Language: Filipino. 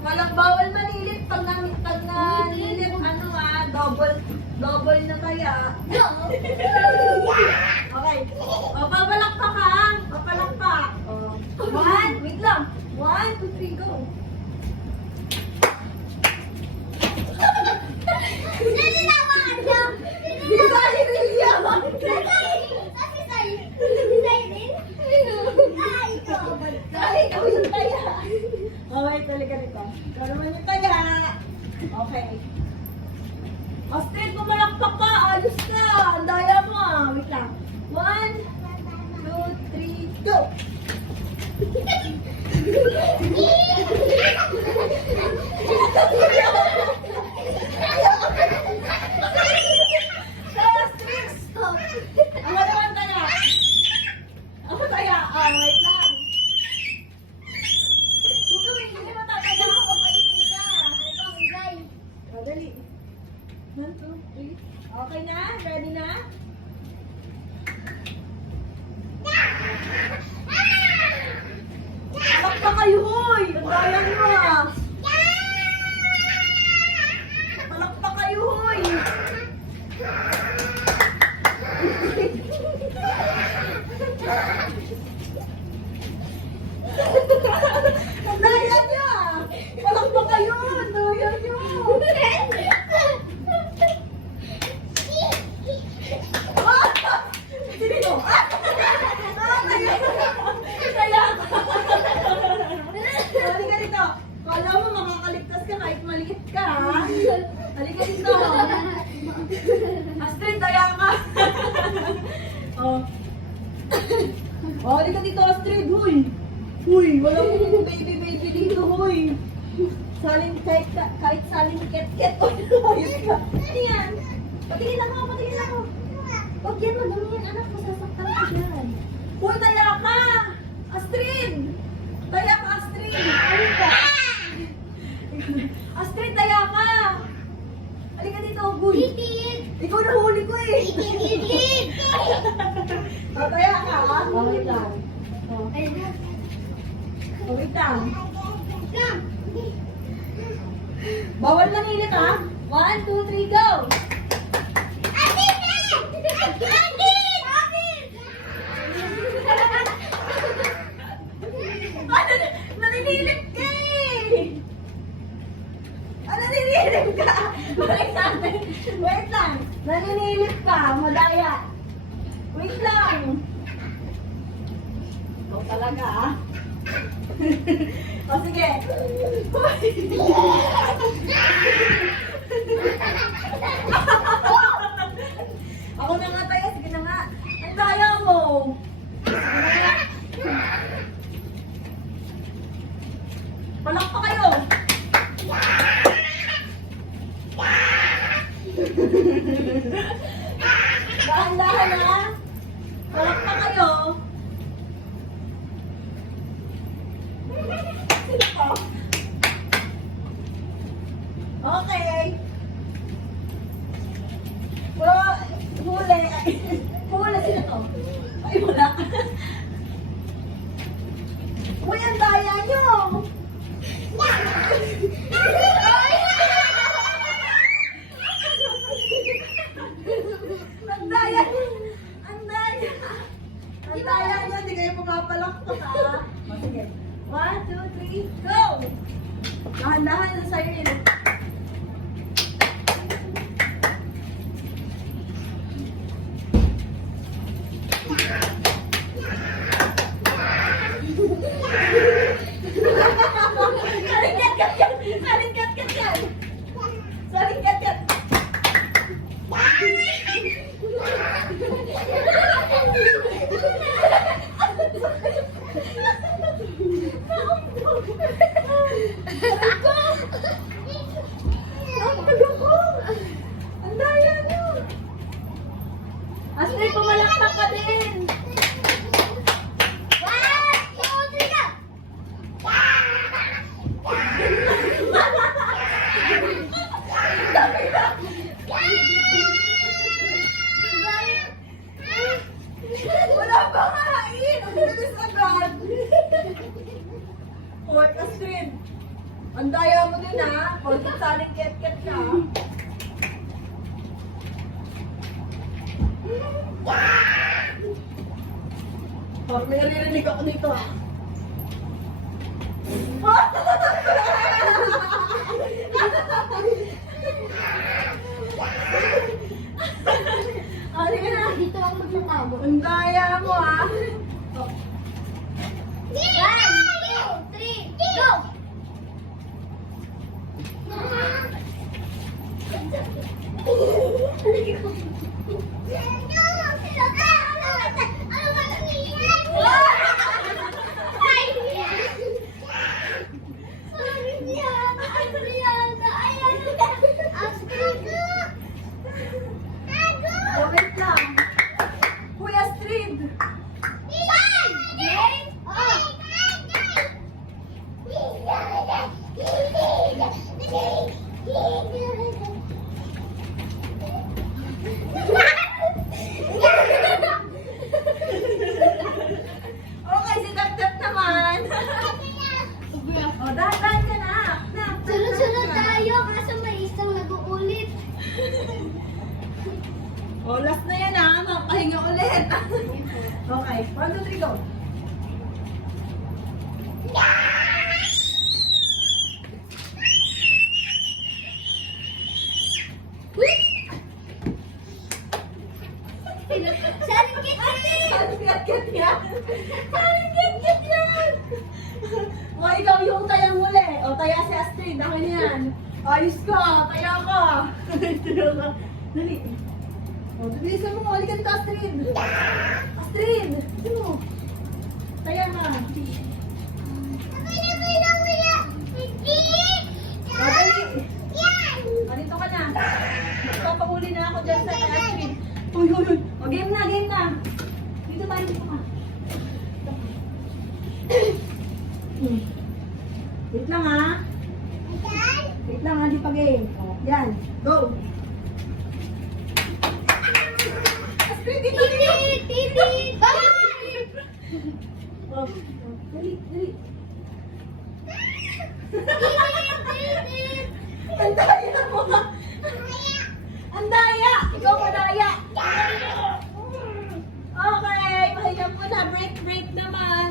Walang bawal manilit pag nanilit, double na kaya. Okay. O, papalakpak ka. Papalakpak. Wait lang. 1, 2, 3, go. Okay, talaga nito. Ikaw naman yung taya. Okay. Astrid, pumalakpak ka. Ayos ka. Ang daya mo ah. Wait lang. 1, 2, 3, go! Astrid, stop! Ako naman taya. Ako taya. Wait lang. Huwag ka hindi matataya ako kapag ka. Dali. 1, 2, 3. Okay na? Ready na? Palakpak kayo, hoy! Ang daya nyo ah! Palakpak kayo, hoy! Ang daya nyo ah! Palakpak kayo! Ang daya nyo! Sino? Kaya halika dito. Kala mo makakaligtas ka kahit maliit ka, ha? Halika dito. Astrid, daya ka. Oh. Oh, halika dito, Astrid. Huy. Huy, walang baby dito, huy. Salin, kahit salin ket-ket. Ayos ka. Ano yan? Patingin ako. Huwag yan, madami yan, anak. Masasaktan ka dyan. Huy, daya ka. Astrid. Daya ka, Astrid. Halika. Astrid, daya ka. Halika dito, Huy. Ikaw na huli ko eh. Daya ka, ha? Wait lang. Wait lang. Bawal na nilit, ha? 1, 2, 3, go! Naninilip ka eh! Naninilip ka! Wait lang! Naninilip ka! Madaya! Wait lang! Ito talaga ah! O sige! Ako na nga tayo! Sige na nga! Ang daya mo! Palakpak kayo! Dahan-dahan na! Palakpak kayo! Okay! Huli! Huli sila to! Ay, wala! Uy, ang daya nyo! Ang daya! Ang daya! Ang daya nyo! Hindi kayo pumapalakpak ha! O, sige. 1, 2, 3, go! Dahan-dahan yung sa'yo nila. Astrid, pumalakpak ka din! 1, 2, 3, go! Pork Astrid. Ang daya mo din ha. Pork at saling ket-ket ka. Parang may naririnig ako dito ha. Ano ka na? Dito ako magtatago. Ang daya mo ha. One, two, three, go! Wait lang. Kuya Astrid. Okay, si Dap-Dap naman. O, dahan-dahan ka na. Sunod-sunod tayo kaso may isang nag-uulit. O, last na yan ha. Makahinga ulit. Okay, 1, 2, 3, go. Saling yan. Saling yan. O, ikaw yung tayang muli. O, taya si Astrid. Akin yan. Ayos ka. Taya ka. Dali. O, bilisan mo. Halika dito, Astrid. Astrid. Sino? Taya ka. O, dali. O, dito ka na. Magpapauli na ako dyan sa kay Astrid. Uy. O, game na. Dito tayo, dito ka. Wait lang ha. Wait lang ha, di pa game. O, yan. Go. Astrid, dito. O, dali. Ang daya mo. Ang daya. Ikaw madaya. Okay, pahinga muna. Break naman.